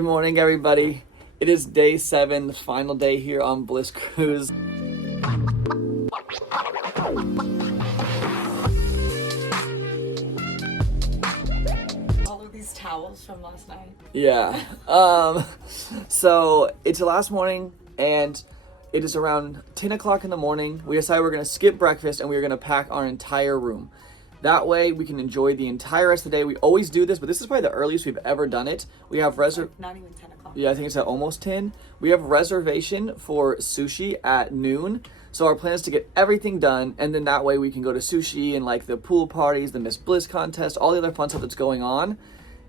Good morning, everybody. It is day 7, the final day here on Bliss Cruise. All of these towels from last night. Yeah. So it's the last morning, and it is around 10 o'clock in the morning. We decided we're going to skip breakfast, and we're going to pack our entire room. That way, we can enjoy the entire rest of the day. We always do this, but this is probably the earliest we've ever done it. We have Not even 10 o'clock. Yeah, I think it's at almost 10. We have reservation for sushi at noon. So our plan is to get everything done, and then that way we can go to sushi and like the pool parties, the Miss Bliss contest, all the other fun stuff that's going on,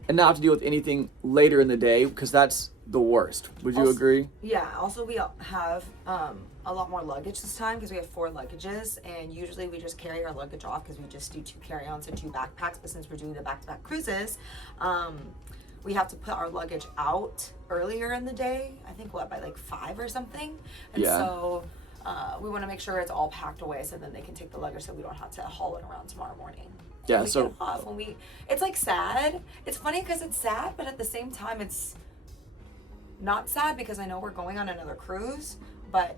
and not have to deal with anything later in the day, because that's the worst. Would you agree? Yeah, also we have a lot more luggage this time because we have 4 luggages, and usually we just carry our luggage off because we just do 2 carry-ons and 2 backpacks, but since we're doing the back-to-back cruises, we have to put our luggage out earlier in the day, I think by like 5 or something, and so we want to make sure it's all packed away so then they can take the luggage so we don't have to haul it around tomorrow morning. Yeah, so it's like sad. It's funny because it's sad, but at the same time it's not sad because I know we're going on another cruise, but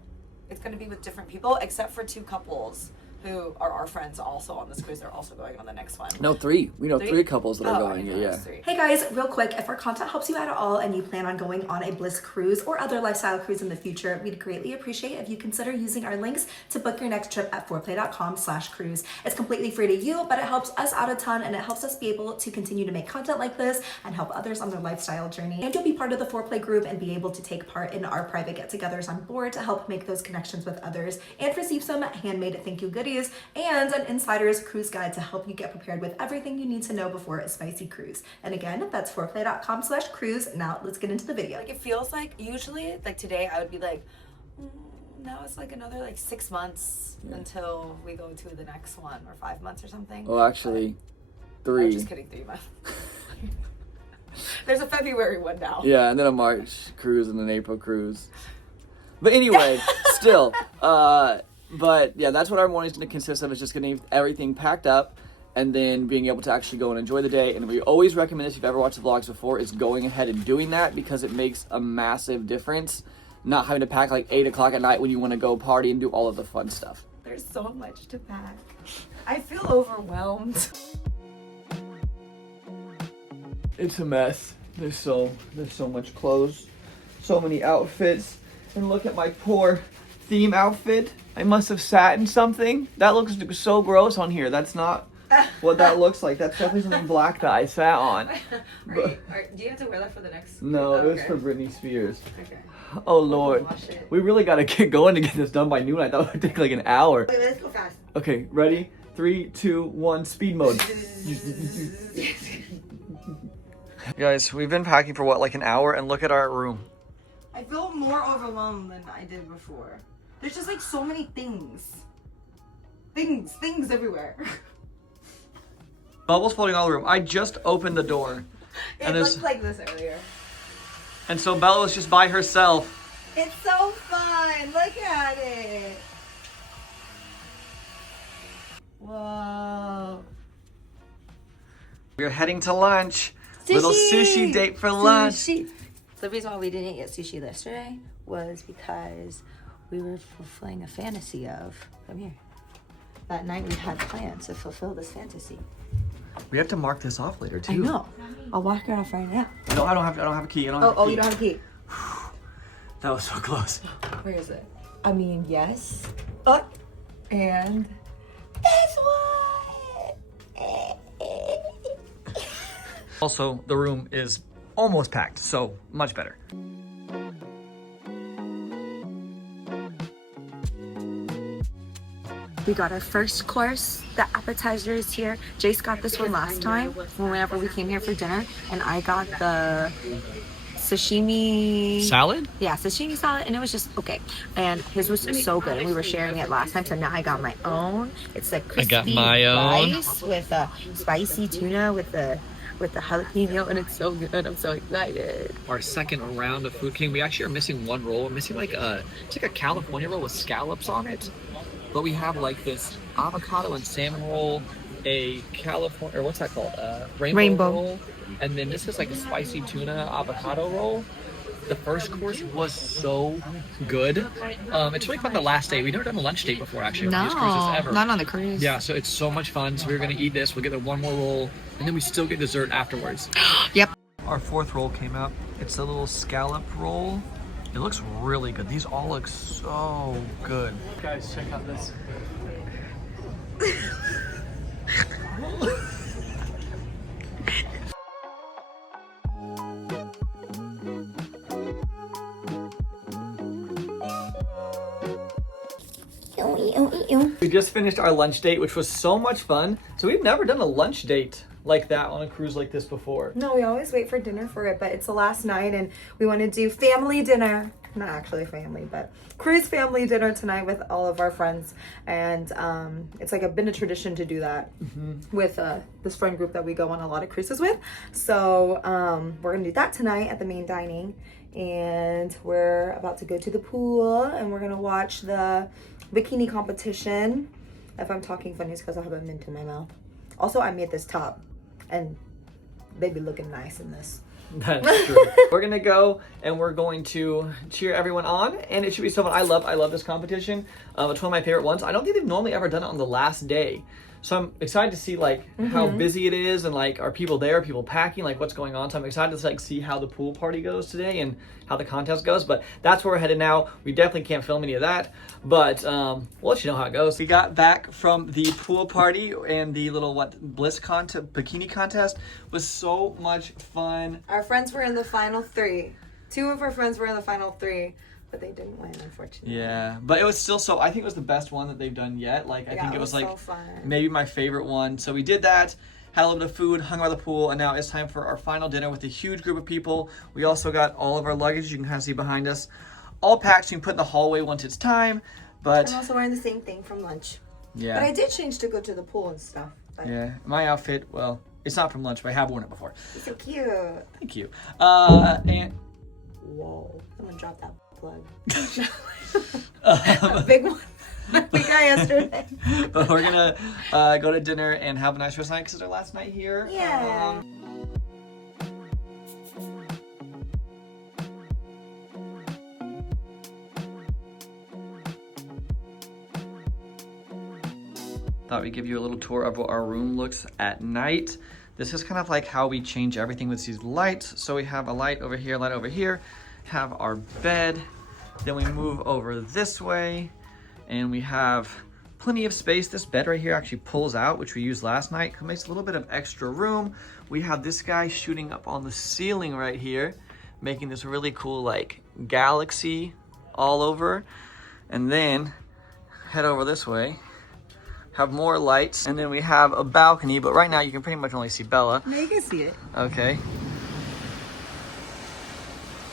it's going to be with different people except for 2 couples who are our friends also on this cruise. They're also going on the next one. No, 3. We know 3 couples that are going. Yeah. Hey guys, real quick, if our content helps you out at all and you plan on going on a Bliss Cruise or other lifestyle cruise in the future, we'd greatly appreciate if you consider using our links to book your next trip at foreplay.com/cruise. It's completely free to you, but it helps us out a ton, and it helps us be able to continue to make content like this and help others on their lifestyle journey. And you'll be part of the Foreplay group and be able to take part in our private get-togethers on board to help make those connections with others and receive some handmade thank you goodies and an insider's cruise guide to help you get prepared with everything you need to know before a spicy cruise. And again, that's foreplay.com/cruise. Now let's get into the video. Like, it feels like usually, like today, I would be like, now it's like another like 6 months until we go to the next one, or 5 months or something. Well, actually, 3. I'm just kidding, 3 months. There's a February one now. Yeah, and then a March cruise and an April cruise. But anyway, still, but yeah, that's what our morning's going to consist of, is just getting everything packed up and then being able to actually go and enjoy the day. And we always recommend this, if you've ever watched the vlogs before, is going ahead and doing that, because it makes a massive difference not having to pack like 8 o'clock at night when you want to go party and do all of the fun stuff. There's so much to pack. I feel overwhelmed. It's a mess. There's so much clothes, so many outfits, and look at my poor theme outfit. I must have sat in something. That looks so gross on here. That's not what that looks like. That's definitely something black that I sat on. Do you have to wear that for the next? No, it was for Britney Spears. Okay. Oh Lord, we really gotta get going to get this done by noon. I thought it would take like an hour. Wait, let's go fast. Okay, ready? 3, 2, 1, speed mode. Guys, we've been packing for what, like an hour, and look at our room. I feel more overwhelmed than I did before. There's just like so many things. Things everywhere. Bubbles floating all the room. I just opened the door. It looked like this earlier. And so Bella was just by herself. It's so fun. Look at it. Whoa. We're heading to lunch. Little sushi date for lunch. The reason why we didn't get sushi yesterday was because we were fulfilling a fantasy of, come here. That night we had plans to fulfill this fantasy. We have to mark this off later too. I know. I'll walk it off right now. No, I don't have a key. You don't have a key. That was so close. Where is it? I mean, yes. And this one. Also, the room is almost packed, so much better. We got our first course. The appetizer is here. Jace got this one last time whenever we came here for dinner, and I got the sashimi salad. Yeah, sashimi salad, and it was just okay. And his was so good, and we were sharing it last time, so now I got my own. It's like crispy rice with a spicy tuna with the jalapeno, and it's so good. I'm so excited. Our second round of food came. We actually are missing one roll. We're missing it's like a California roll with scallops on it. But we have like this avocado and salmon roll, a California, or what's that called? Rainbow roll, And then this is like a spicy tuna avocado roll. The first course was so good. It's really fun the last day. We've never done a lunch date before, actually. On these cruises ever. Not on the cruise. Yeah, so it's so much fun. So we're gonna eat this. We'll get the one more roll, and then we still get dessert afterwards. Yep. Our fourth roll came out. It's a little scallop roll. It looks really good. These all look so good. Guys, check out this. We just finished our lunch date, which was so much fun. So we've never done a lunch date like that on a cruise like this before. No, we always wait for dinner for it, but it's the last night and we want to do family dinner. Not actually family, but cruise family dinner tonight with all of our friends. And it's like been a tradition to do that with this friend group that we go on a lot of cruises with. So we're gonna do that tonight at the main dining. And we're about to go to the pool and we're gonna watch the bikini competition. If I'm talking funny, it's because I have a mint in my mouth. Also, I made this top and they be looking nice in this. That's true. We're gonna go and we're going to cheer everyone on, and it should be so fun. I love this competition. It's one of my favorite ones. I don't think they've normally ever done it on the last day, so I'm excited to see like how busy it is and like are people there, people packing, like what's going on. So I'm excited to like see how the pool party goes today and how the contest goes. But that's where we're headed now. We definitely can't film any of that, but we'll let you know how it goes. We got back from the pool party and the little Bliss bikini contest was so much fun. Our friends were in the final 3. 2 of our friends were in the final 3, but they didn't win, unfortunately. Yeah, but it was still so, I think it was the best one that they've done yet. Like, I think it was like so fun. Maybe my favorite one. So we did that, had a little bit of food, hung by the pool, and now it's time for our final dinner with a huge group of people. We also got all of our luggage, you can kind of see behind us, all packed so you can put in the hallway once it's time. But I'm also wearing the same thing from lunch. yeah. But I did change to go to the pool and stuff. But Yeah, my outfit, well, it's not from lunch, but I have worn it before. it's so cute. Thank you. And Whoa. Someone dropped that plug. um, A big one. Big guy yesterday. but we're gonna go to dinner and have a nice rest night because it's our last night here. Yeah. Thought we'd give you a little tour of what our room looks at night. This is kind of like how we change everything with these lights. So we have a light over here, have our bed. Then we move over this way and we have plenty of space. This bed right here actually pulls out, which we used last night. It makes a little bit of extra room. We have this guy shooting up on the ceiling right here, making this really cool like galaxy all over. And then head over this way, have more lights, and then we have a balcony, but right now you can pretty much only see Bella. No, you can see it. Okay.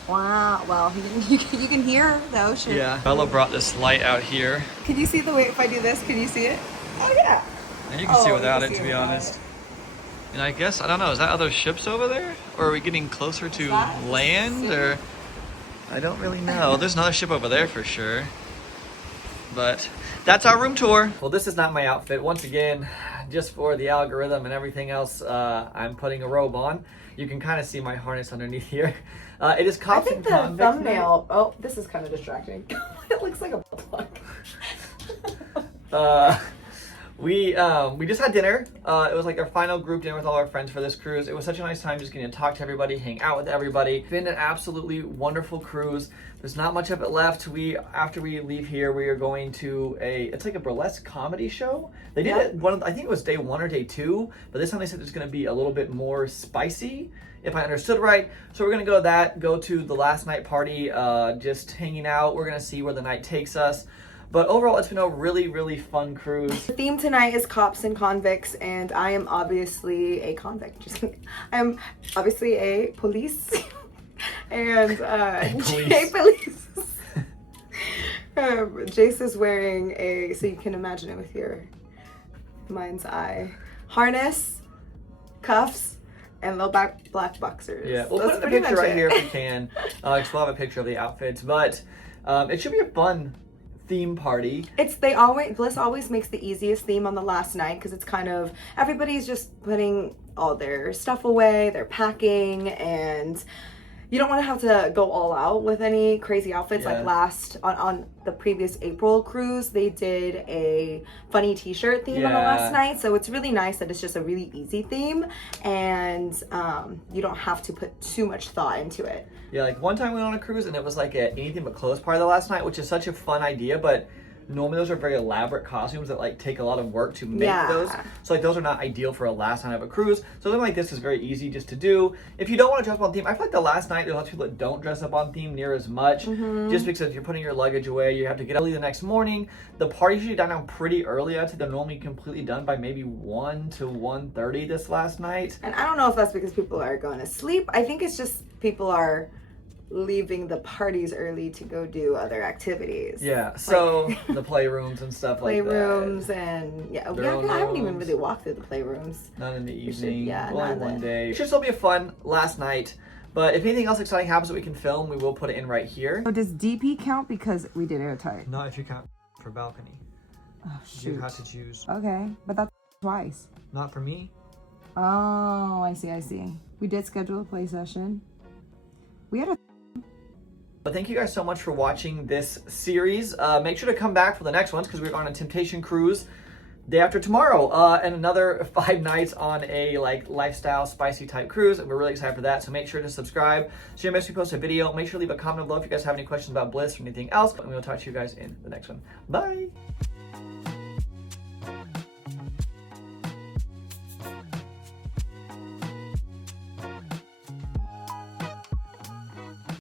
Wow. Well, you can hear the ocean. Yeah. Bella brought this light out here. Can you see the way if I do this? Can you see it? Oh yeah. And you can see Oh, without you it, can to see be without honest. And I guess, I don't know, is that other ships over there? Or are we getting closer to land? Or I don't really know. There's another ship over there for sure. But that's our room tour. Well, this is not my outfit. Once again, just for the algorithm and everything else, I'm putting a robe on. You can kind of see my harness underneath here. It is I cops think and the convicts thumbnail. Oh, this is kind of distracting. It looks like a plug. night. We just had dinner. It was like our final group dinner with all our friends for this cruise. It was such a nice time just getting to talk to everybody, hang out with everybody. It's been an absolutely wonderful cruise. There's not much of it left. After we leave here, we are going to it's like a burlesque comedy show. They did it I think it was day 1 or day 2, but this time they said it's going to be a little bit more spicy, if I understood right. So we're going to go to the last night party, just hanging out. We're going to see where the night takes us. But overall, it's been a really, really fun cruise. The theme tonight is cops and convicts, and I am obviously a convict. Just kidding. I'm obviously a police. And police. Jace is wearing so you can imagine it with your mind's eye, harness, cuffs, and little black boxers. Yeah, we'll put in the picture right here if we can. We'll have a picture of the outfits. But it should be a fun theme party. Bliss always makes the easiest theme on the last night because it's kind of everybody's just putting all their stuff away, they're packing, and you don't want to have to go all out with any crazy outfits. Yeah. Like on the previous April cruise, they did a funny t-shirt theme on the last night. So it's really nice that it's just a really easy theme and you don't have to put too much thought into it. Yeah, like one time we went on a cruise and it was like a anything but clothes party the last night, which is such a fun idea, but normally those are very elaborate costumes that like take a lot of work to make those. So like those are not ideal for a last night of a cruise. So something like this is very easy just to do. If you don't want to dress up on theme, I feel like the last night there's lots of people that don't dress up on theme near as much. Just because you're putting your luggage away, you have to get early the next morning. The party's usually done pretty early. I'd say they're normally completely done by maybe 1 to 1:30 this last night. And I don't know if that's because people are going to sleep. I think it's just people are leaving the parties early to go do other activities. Yeah, so the playrooms and stuff like that. Playrooms and I haven't even really walked through the playrooms. Not in the evening. Only Only one day. It should still be a fun last night. But if anything else exciting happens that we can film, we will put it in right here. So does DP count because we did airtight? Not if you count for balcony. Oh shoot. You have to choose. Okay, but that's twice. Not for me. Oh, I see. We did schedule a play session. We had a But thank you guys so much for watching this series. Make sure to come back for the next ones because we're on a Temptation cruise day after tomorrow and another 5 nights on a like lifestyle spicy type cruise, and we're really excited for that. So make sure to subscribe so you don't miss me post a video. Make sure to leave a comment below if you guys have any questions about Bliss or anything else, and we'll talk to you guys in the next one. Bye.